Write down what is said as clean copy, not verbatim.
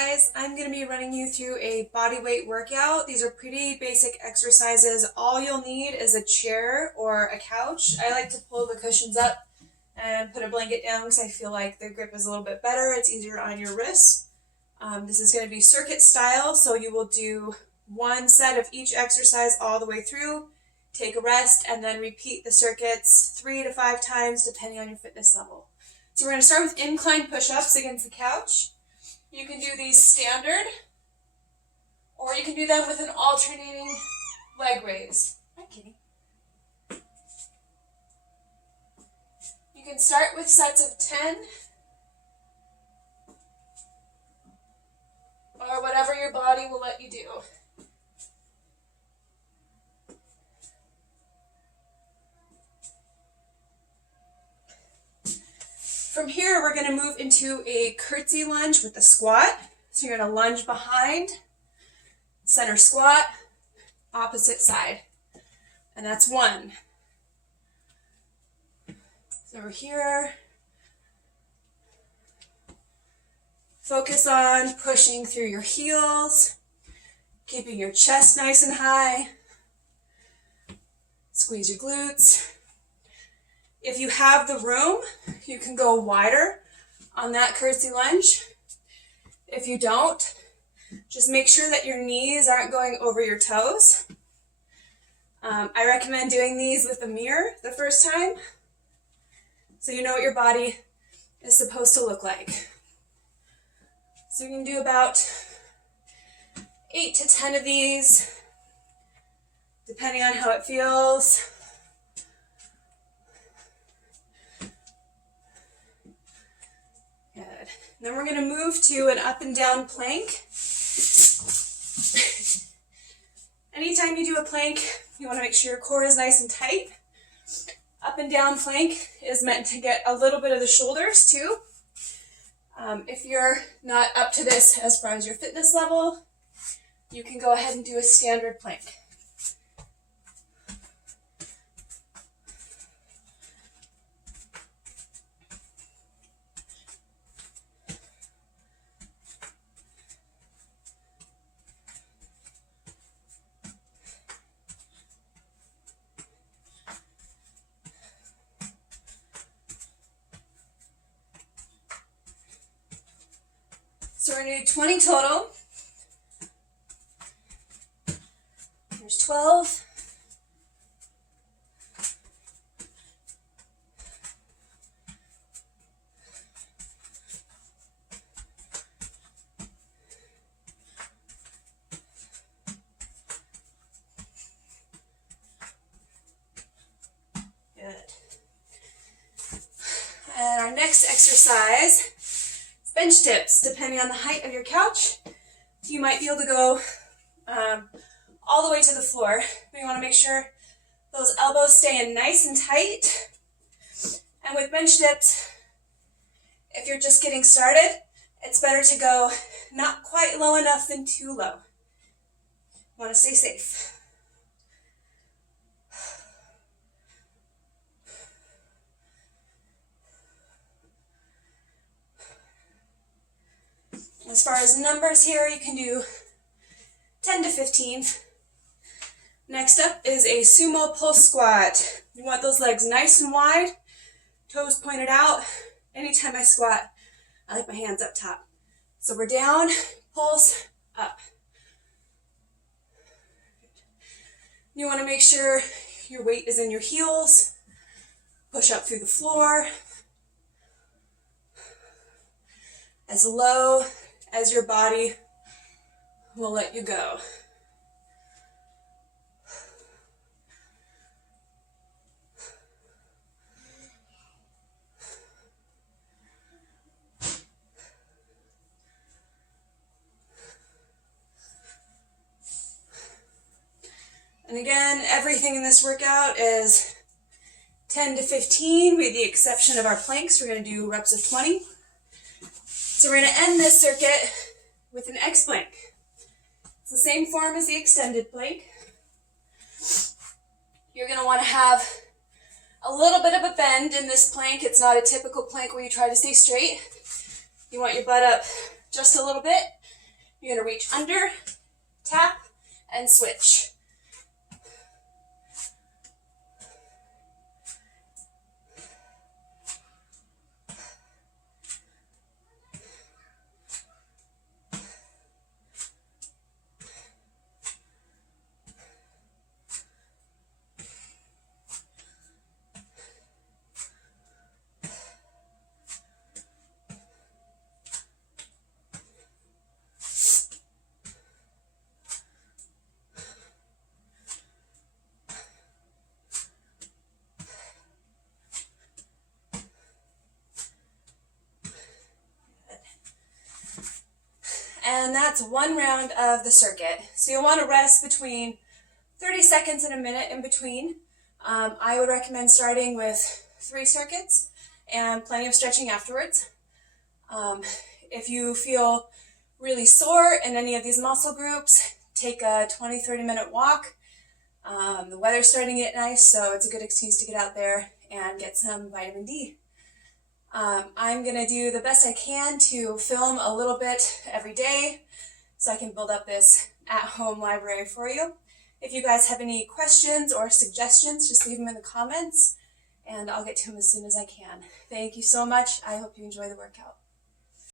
guys, I'm going to be running you through a body weight workout. These are pretty basic exercises. All you'll need is a chair or a couch. I like to pull the cushions up and put a blanket down because I feel like the grip is a little bit better. It's easier on your wrists. This is going to be circuit style, so you will do one set of each exercise all the way through, take a rest, and then repeat the circuits 3 to 5 times depending on your fitness level. So we're going to start with incline push-ups against the couch. You can do these standard, or you can do them with an alternating leg raise. Hi, kitty. You can start with sets of 10, or whatever your body will let you do. From here, we're going to move into a curtsy lunge with a squat. So you're going to lunge behind, center squat, opposite side. And that's 1. So over here, focus on pushing through your heels, keeping your chest nice and high. Squeeze your glutes. If you have the room, you can go wider on that curtsy lunge. If you don't, just make sure that your knees aren't going over your toes. I recommend doing these with a mirror the first time, so you know what your body is supposed to look like. So you can do about 8 to 10 of these, depending on how it feels. Good. Then we're going to move to an up and down plank. Anytime you do a plank, you want to make sure your core is nice and tight. Up and down plank is meant to get a little bit of the shoulders too. If you're not up to this as far as your fitness level, you can go ahead and do a standard plank. So we're going to do 20 total. There's 12. Good. And our next exercise, bench dips. Depending on the height of your couch, you might be able to go all the way to the floor. But you want to make sure those elbows stay in nice and tight. And with bench dips, if you're just getting started, it's better to go not quite low enough than too low. You want to stay safe. As far as numbers here, you can do 10 to 15. Next up is a sumo pull squat. You want those legs nice and wide, toes pointed out. Anytime I squat, I like my hands up top. So we're down, pulse, up. You want to make sure your weight is in your heels. Push up through the floor. As low as your body will let you go. And again, everything in this workout is 10 to 15, with the exception of our planks. We're going to do reps of 20. So we're going to end this circuit with an X plank. It's the same form as the extended plank. You're going to want to have a little bit of a bend in this plank. It's not a typical plank where you try to stay straight. You want your butt up just a little bit You're going to reach under, tap, and switch. And that's one round of the circuit. So you'll want to rest between 30 seconds and a minute in between. I would recommend starting with 3 circuits and plenty of stretching afterwards. If you feel really sore in any of these muscle groups, take a 20-30 minute walk. The weather's starting to get nice, so it's a good excuse to get out there and get some vitamin D. I'm going to do the best I can to film a little bit every day so I can build up this at-home library for you. If you guys have any questions or suggestions, just leave them in the comments and I'll get to them as soon as I can. Thank you so much. I hope you enjoy the workout.